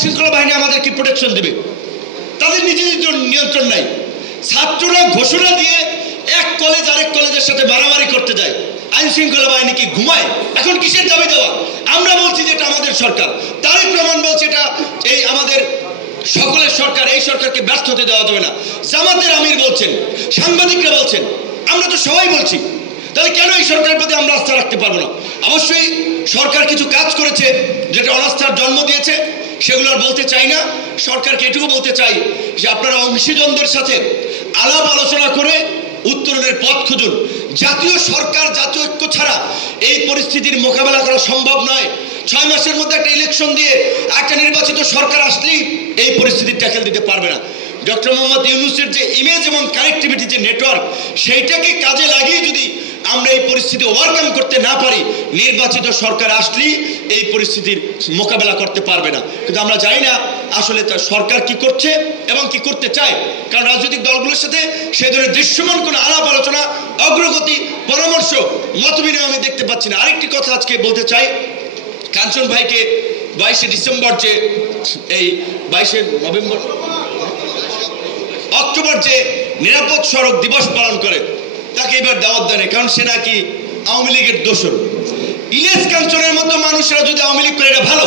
শৃঙ্খলা বাহিনী আমাদের কি প্রোটেকশন দেবে? তাদের নিজেদের নিয়ন্ত্রণ নাই। ছাত্ররা ঘোষণা দিয়ে এক কলেজ আরেক কলেজের সাথে মারামারি করতে যায়, আইন শৃঙ্খলা বাহিনী কি ঘুমায়? এখন কিসের দাবি দেওয়া? আমরা বলছি যে এটা আমাদের সরকার, তারেক রহমান বলছে এটা এই আমাদের সকলের সরকার, এই সরকারকে ব্যর্থ হতে দেওয়া যাবে না। জামাতের আমির বলছেন, সাংবাদিকরা বলছেন, আমরা তো সবাই বলছি। তাহলে কেন এই সরকারের প্রতি আমরা আস্থা রাখতে পারবো না? অবশ্যই সরকার কিছু কাজ করেছে যেটা অনাস্থার জন্ম দিয়েছে, সেগুলো আর বলতে চাই না। সরকারকে এটুকু বলতে চাই যে আপনারা অংশীজনদের সাথে আলাপ আলোচনা করে উত্তরণের পথ খুঁজুন। জাতীয় সরকার, জাতীয় ঐক্য ছাড়া এই পরিস্থিতির মোকাবেলা করা সম্ভব নয়। 6 মাসের মধ্যে একটা ইলেকশন দিয়ে একটা নির্বাচিত সরকার আসলেই এই পরিস্থিতি ট্যাকেল দিতে পারবে না। ডক্টর মোহাম্মদ ইউনূসের যে ইমেজ এবং কানেক্টিভিটি যে নেটওয়ার্ক, সেইটাকে কাজে লাগিয়ে যদি আমরা এই পরিস্থিতি ওভারকাম করতে না পারি, নির্বাচিত সরকার আসলেই এই পরিস্থিতির মোকাবেলা করতে পারবে না। কিন্তু আমরা জানি না আসলে তার সরকার কি করছে এবং কি করতে চায়, কারণ রাজনৈতিক দলগুলোর সাথে সেই ধরনের দৃশ্যমান কোনো আলাপ আলোচনা, অগ্রগতি, পরামর্শ, মত বিনিময় আমি দেখতে পাচ্ছি না। আরেকটি কথা আজকে বলতে চাই, কাঞ্চন ভাইকে 22শে ডিসেম্বর যে এই 22শে নভেম্বর অক্টোবর যে নিরাপদ সড়ক দিবস পালন করে, তাকে এবার দাওয়াত দেয়, কারণ সে নাকি আওয়ামী লীগের দোসর। ইলিয়াস কাঞ্চনের মতো মানুষরা যদি আওয়ামী লীগ করে, এটা ভালো,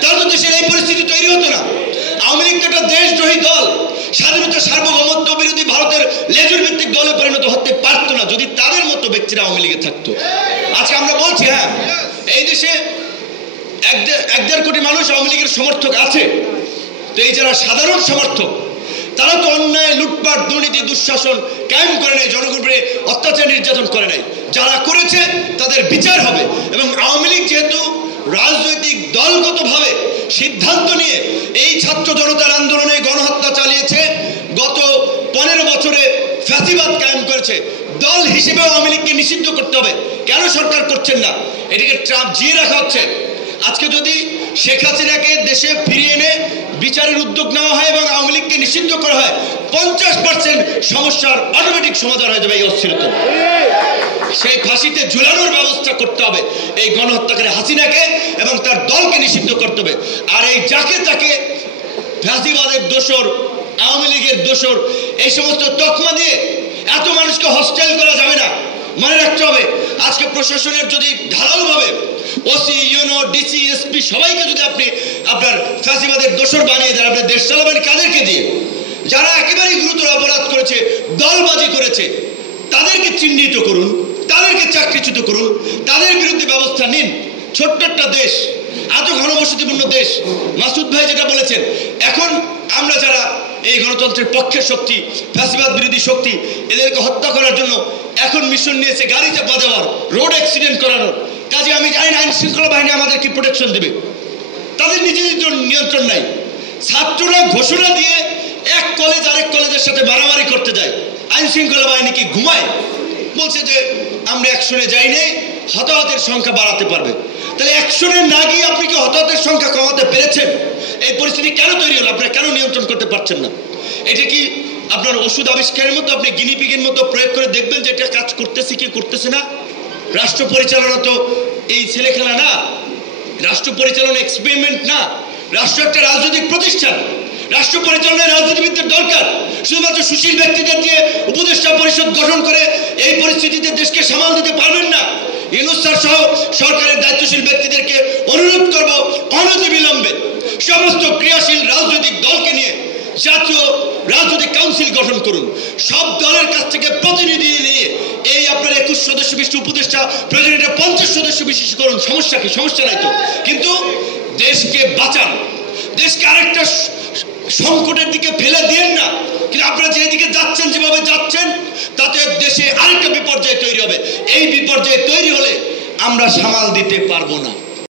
তাহলে তো দেশের এই পরিস্থিতি তৈরি হতো না। আওয়ামী লীগ একটা দেশদ্রোহী দল, স্বাধীনতা সার্বভৌমত্ব বিরোধী ভারতের লেজুর ভিত্তিক দলে পরিণত হতে পারতো না যদি তাদের মতো ব্যক্তিরা আওয়ামী লীগে থাকতো। আজকে আমরা বলছি, হ্যাঁ, এই দেশে 1.5 কোটি মানুষ আওয়ামী লীগের সমর্থক আছে। তো এই যারা সাধারণ সমর্থক, তারা তো অন্যায়, লুটপাট, দুর্নীতি, দুঃশাসন কায়েম করে নাই, জনগণের অত্যাচার নির্যাতন করে নাই। যারা করেছে তাদের বিচার হবে। এবং আওয়ামী লীগ যেহেতু রাজনৈতিক দলগতভাবে সিদ্ধান্ত নিয়ে এই ছাত্র জনতার আন্দোলনে গণহত্যা চালিয়েছে, গত 15 বছরে ফ্যাসিবাদ কায়েম করেছে, দল হিসেবে আওয়ামী লীগকে নিষিদ্ধ করতে হবে। কেন সরকার করছেন না? এটিকে ট্রাপ জিয়ে রাখা হচ্ছে। আজকে যদি শেখ হাসিনাকে দেশে ফিরিয়ে এনে বিচারের উদ্যোগ নেওয়া হয় এবং আওয়ামী লীগকে নিষিদ্ধ করা হয়, 50% সমস্যার অটোমেটিক সমাধান হয়ে যাবে এই অস্থিরতা। সেই ফাঁসিতে ঝুলানোর ব্যবস্থা করতে হবে এই গণহত্যাকারী হাসিনাকে, এবং তার দলকে নিষিদ্ধ করতে হবে। আর এই যাকে তাকে ফ্যাসিবাদের দোসর, আওয়ামী লীগের দোসর, এই সমস্ত তকমা দিয়ে এত মানুষকে হস্টাইল করা যাবে না। মনে রাখতে হবে, আজকে প্রশাসনের যদি ঢালাওভাবে ওসি, ইউনো, ডিসি, এসপি সবাইকে যদি আপনি আপনার ফ্যাসিবাদের দোসর বানিয়ে দেন, আপনি দেশ চালাবেন কাদেরকে দিয়ে? যারা একেবারেই গুরুতর অপরাধ করেছে, দলবাজি করেছে, তাদেরকে চিহ্নিত করুন, তাদেরকে চাকরিচ্যুত করুন, তাদের বিরুদ্ধে ব্যবস্থা নিন। ছোট্ট একটা দেশ, এত ঘনবসতিপূর্ণ দেশ, মাসুদ ভাই যেটা বলেছেন, এখন আমরা যারা এই গণতন্ত্রের পক্ষের শক্তি, ফ্যাসিবাদ বিরোধী শক্তি, এদেরকে হত্যা করার জন্য এখন মিশন নিয়েছে গাড়ি চাপা দেওয়ার, রোড অ্যাক্সিডেন্ট করানোর কাজে। আমি জানি না আইন শৃঙ্খলা বাহিনী আমাদের কি প্রোটেকশন দেবে, তাদের নিজেদের নিয়ন্ত্রণ নাই। ছাত্ররা ঘোষণা দিয়ে এক কলেজ আরেক কলেজের সাথে মারামারি করতে যায়, আইন শৃঙ্খলা বাহিনী কি ঘুমায়? বলছে যে আমরা অ্যাকশনে যাই নাই, হতাহতের সংখ্যা বাড়াতে পারবে। তাহলে অ্যাকশনে না গিয়ে আপনি কি হতাহতের সংখ্যা কমাতে পেরেছেন? এই পরিস্থিতি কেন তৈরি হলো? আপনারা কেন নিয়ন্ত্রণ করতে পারছেন না? এটা কি আপনার ওষুধ আবিষ্কারের মতো আপনি গিনিপিগের মতো প্রয়োগ করে দেখবেন যে এটা কাজ করতেছে কি করতেছে না? রাষ্ট্র পরিচালনা তো এই ছেলেখেলা না, রাষ্ট্র পরিচালনা এক্সপেরিমেন্ট না। রাষ্ট্র একটা রাজনৈতিক প্রতিষ্ঠান, রাষ্ট্র পরিচালনায় রাজনীতিবিদদের দরকার। শুধুমাত্র সুশীল ব্যক্তিদের দিয়ে উপদেষ্টা পরিষদ গঠন করে এই পরিস্থিতিতে দেশকে সামাল দিতে পারবেন না। ইউনূস স্যার সহ সরকারের দায়িত্বশীল ব্যক্তিদেরকে অনুরোধ করব, অনতিবিলম্বে সমস্ত ক্রিয়াশীল রাজনৈতিক দলকে নিয়ে জাতীয় রাজনৈতিক কাউন্সিল গঠন করুন। সব দলের কাছ থেকে প্রতিনিধি নিয়ে এই আপনার 21 সদস্য বিশিষ্ট উপদেষ্টা প্রেসিডেন্টের 50 সদস্য বিশিষ্ট করুন। সমস্যা কি? সমস্যা নাই তো। কিন্তু দেশকে বাঁচান, দেশকে আরেকটা সংকটের দিকে ফেলে দিয়েন না। কিন্তু আপনারা যেদিকে যাচ্ছেন, যেভাবে যাচ্ছেন, তাতে দেশে আরেকটা বিপর্যয় তৈরি হবে। এই বিপর্যয় তৈরি হলে আমরা সামাল দিতে পারবো না।